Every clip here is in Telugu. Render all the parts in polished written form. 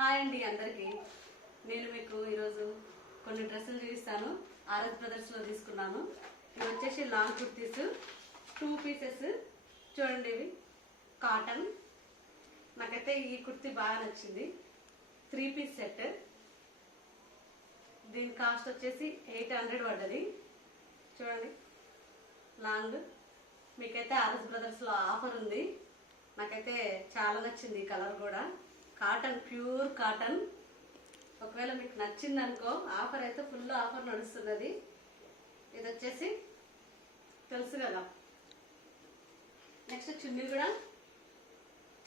హాయ్ అండి అందరికి. నేను మీకు ఈరోజు కొన్ని డ్రెస్సులు చూపిస్తాను. ఆర్ఎస్ బ్రదర్స్ లో తీసుకున్నాను. ఇవి వచ్చేసి లాంగ్ కుర్తీస్ 2 పీసెస్. చూడండి, ఇవి కాటన్. నాకైతే ఈ కుర్తీ బాగా నచ్చింది. 3 పీస్ సెట్. దీని కాస్ట్ వచ్చేసి 800 పడ్డది. చూడండి, లాంగ్. మీకైతే ఆర్ఎస్ బ్రదర్స్ లో ఆఫర్ ఉంది. నాకైతే చాలా నచ్చింది ఈ కలర్ కూడా. Cotton, pure cotton. ఒకవేళ మీకు నచ్చింది అనుకో, ఆఫర్ అయితే ఫుల్ ఆఫర్ నడుస్తున్నది. ఇది వచ్చేసి తెలుసు కదా. నెక్స్ట్ చున్నీ కూడా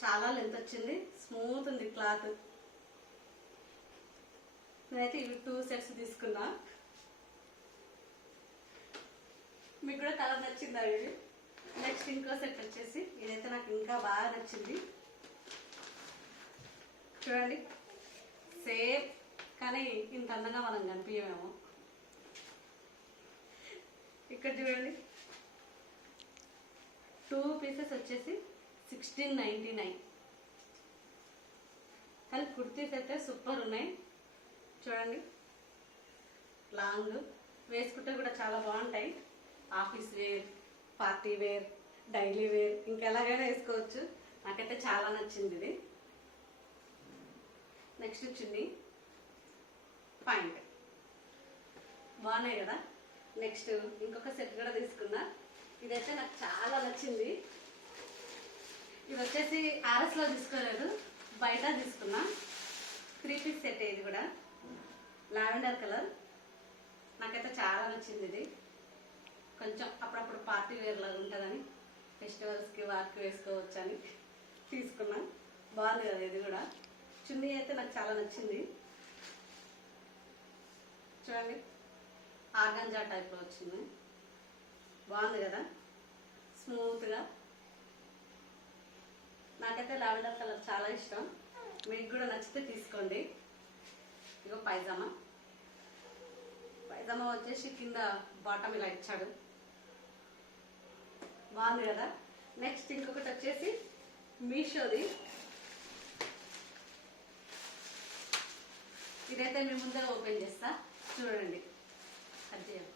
చాలా లెంత్ వచ్చింది, స్మూత్ ఉంది క్లాత్. నేనైతే ఇవి 2 సెట్స్ తీసుకున్నా. మీకు కూడా కలర్ నచ్చిందా ఇది? నెక్స్ట్ ఇంకో సెట్ వచ్చేసి ఇదైతే నాకు ఇంకా బాగా నచ్చింది. చూడండి, సేమ్ కానీ ఇంత అందంగా మనం కనిపించమేమో. ఇక్కడ చూడండి, 2 పీసెస్ వచ్చేసి 1699. కానీ కుర్తీస్ అయితే సూపర్ ఉన్నాయి. చూడండి, లాంగ్, వేసుకుంటే కూడా చాలా బాగుంటాయి. Office wear, party wear, daily wear, ఇంకా ఎలాగైనా వేసుకోవచ్చు. నాకైతే చాలా నచ్చింది ఇది. నెక్స్ట్ చున్నీ, పాయింట్ బాగున్నాయి కదా. నెక్స్ట్ ఇంకొక సెట్ కూడా తీసుకున్నా. ఇదైతే నాకు చాలా నచ్చింది. ఇది వచ్చేసి ఆర్ఎస్ లో తీసుకోలేదు, బయట తీసుకున్నా. 3 పీస్ సెట్. ఇది కూడా లావెండర్ కలర్. నాకైతే చాలా నచ్చింది ఇది. కొంచెం అప్పుడప్పుడు పార్టీ వేర్ లాగా ఉంటుందని, ఫెస్టివల్స్కి వాటికి వేసుకోవచ్చు అని తీసుకున్నా. బాగుంది కదా ఇది కూడా. చున్నీ అయితే నాకు చాలా నచ్చింది. చూడండి, ఆర్గంజా టైప్లో వచ్చింది. బాగుంది కదా, స్మూత్గా. నాకైతే లావెండర్ కలర్ చాలా ఇష్టం. మీకు కూడా నచ్చితే తీసుకోండి. ఇగో పైజామా. పైజామా వచ్చేసి కింద బాటమ్ ఇలా ఇచ్చాడు. బాగుంది కదా. నెక్స్ట్ ఇంకొకటి వచ్చేసి మీషోది. ఇదైతే మీ ముందే ఓపెన్ చేస్తా, చూడండి. కట్ చేయండి.